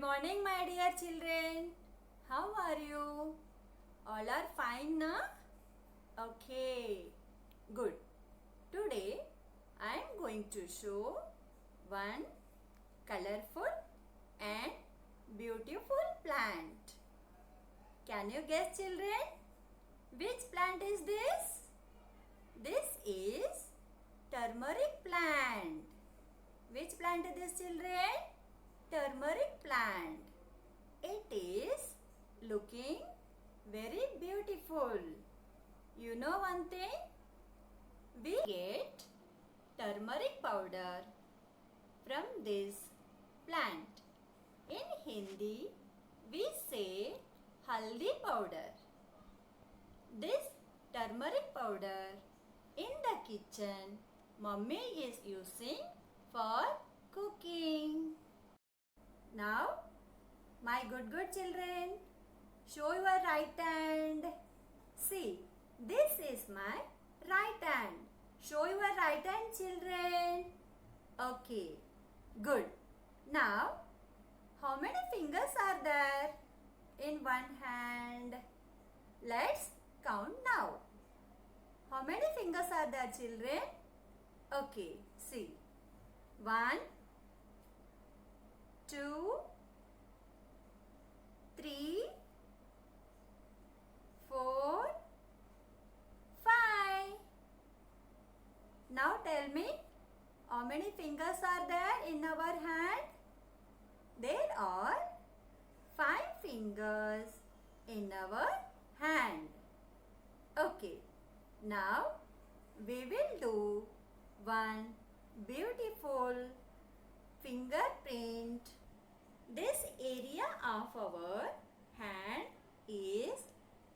Good morning, my dear children. How are you? All are fine, na? Okay, good. Today I am going to show one colorful and beautiful plant. Can you guess, children? Which plant is this? This is turmeric plant. Which plant is this, children? Turmeric plant. It is looking very beautiful. You know one thing? We get turmeric powder from this plant. In Hindi, we say haldi powder. This turmeric powder in the kitchen, Mummy is using for cooking. Now, my good children, show your right hand. See, this is my right hand. Show your right hand, children. Okay, good. Now, how many fingers are there in one hand? Let's count now. How many fingers are there, children? Okay, see. 1, 2, 3, 4, 5. Now tell me, how many fingers are there in our hand? There are 5 fingers in our hand. Okay, now we will do one beautiful fingerprint. This area of our hand is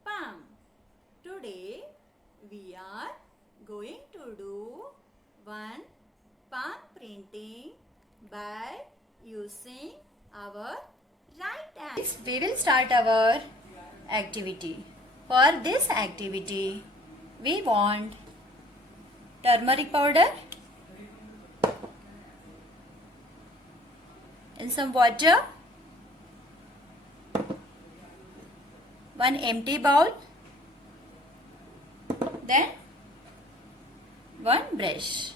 palm. Today we are going to do one palm printing by using our right hand. We will start our activity. For this activity, we want turmeric powder and some water, one empty bowl, then one brush.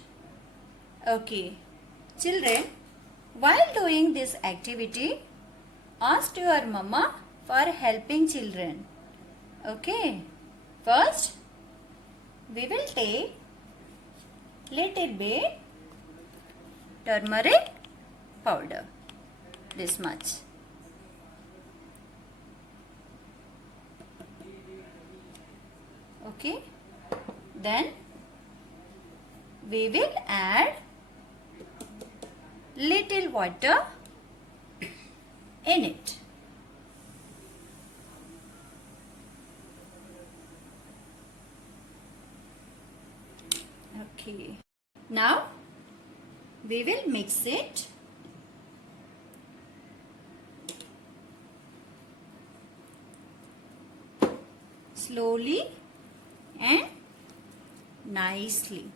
Okay, children, while doing this activity, ask your mama for helping children. Okay, first we will take little bit turmeric powder, this much. Okay, then we will add little water in it. Okay, now we will mix it. Slowly and nicely.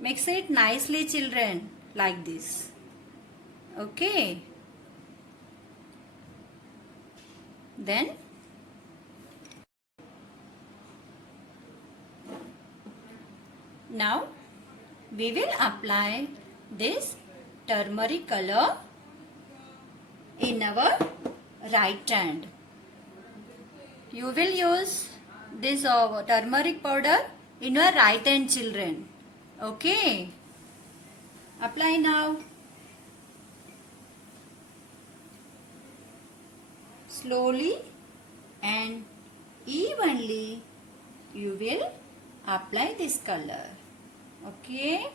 Mix it nicely, children, like this. Okay. Then now we will apply this turmeric color in our right hand. You will use this turmeric powder in your right hand, children. Okay. Apply now. Slowly and evenly you will apply this color. Okay.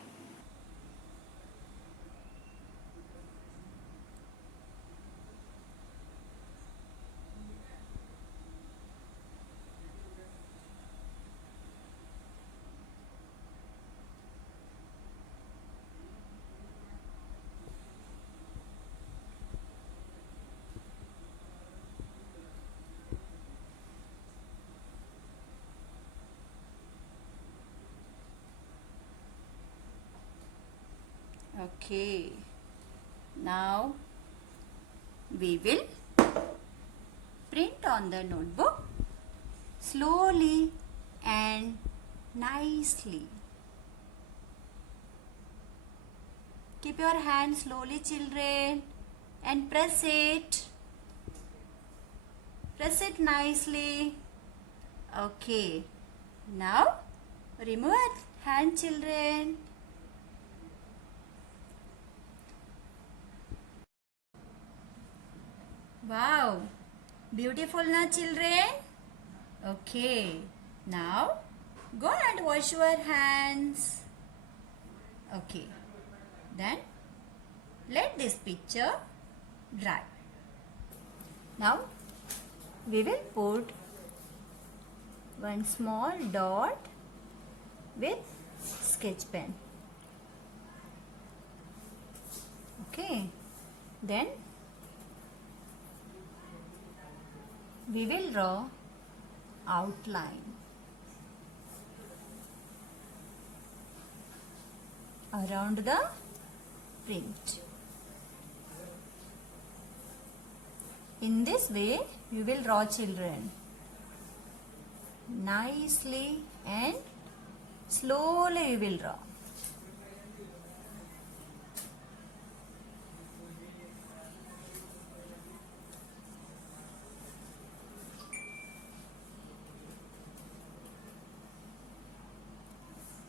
Okay. Now we will print on the notebook slowly and nicely. Keep your hand slowly, children, and press it. Press it nicely. Okay. Now remove your hand, children. Wow. Beautiful na, children? Okay. Now go and wash your hands. Okay. Then let this picture dry. Now we will put one small dot with sketch pen. Okay. Then we will draw outline around the print. In this way, you will draw, children, nicely and slowly you will draw.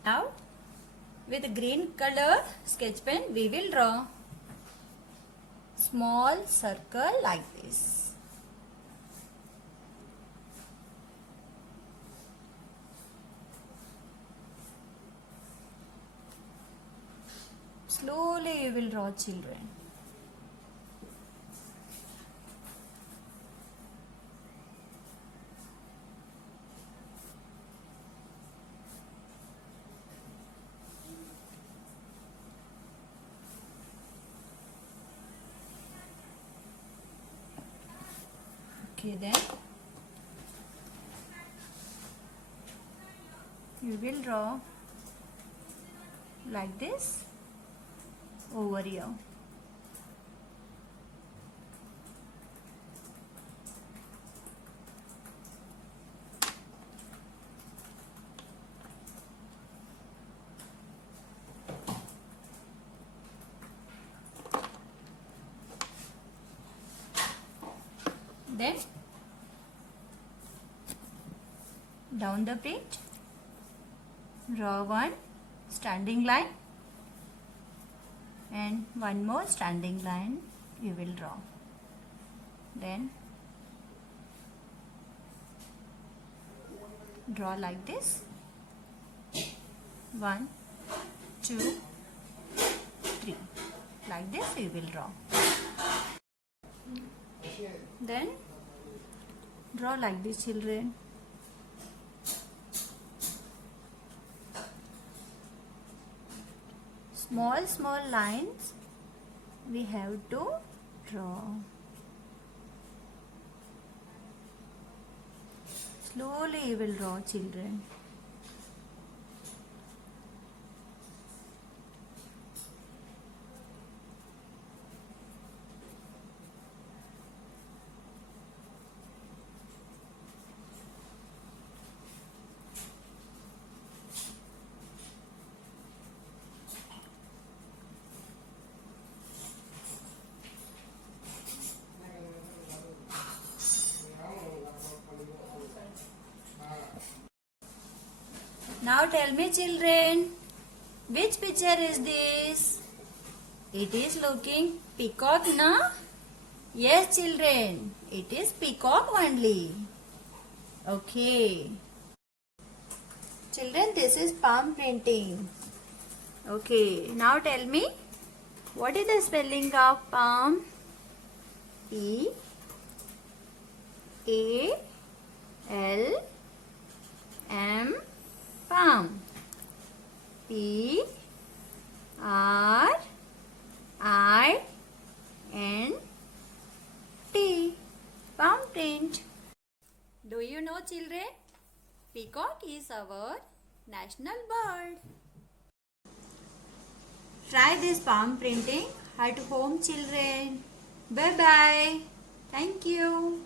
Now, with green color sketch pen, we will draw small circle like this. Slowly you will draw, children. Okay, then you will draw like this over here. Then down the print, draw one standing line and one more standing line you will draw. Then draw like this. 1, 2, 3. Like this you will draw. Then draw like this, children. Small lines we have to draw. Slowly you will draw, children. Now tell me, children, which picture is this? It is looking peacock, na? Yes, children, it is peacock only. Okay. Children, this is palm printing. Okay, now tell me, what is the spelling of palm? P A L M, palm. P R I N T, palm print. Do you know, children? Peacock is our national bird. Try this palm printing at home, children. Bye bye. Thank you.